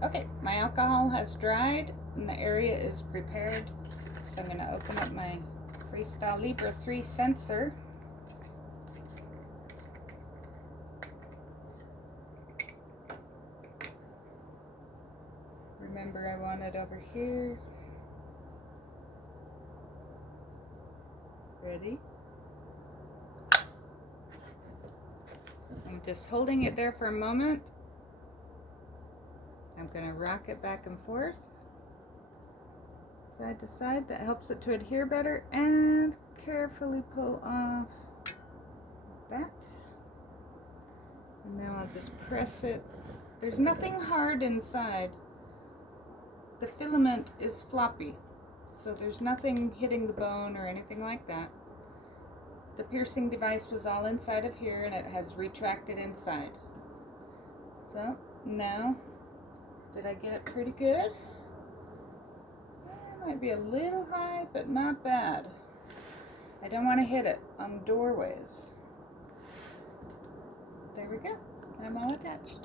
Okay, my alcohol has dried and the area is prepared. So I'm going to open up my Freestyle Libre 3 sensor. Remember, I want it over here. Ready? I'm just holding it there for a moment. I'm going to rock it back and forth, side to side. That helps it to adhere better, and carefully pull off that. And now I'll just press it. There's nothing hard inside. The filament is floppy, so there's nothing hitting the bone or anything like that. The piercing device was all inside of here, and it has retracted inside. So now, did I get it pretty good? Might be a little high, but not bad. I don't want to hit it on doorways. There we go. I'm all attached.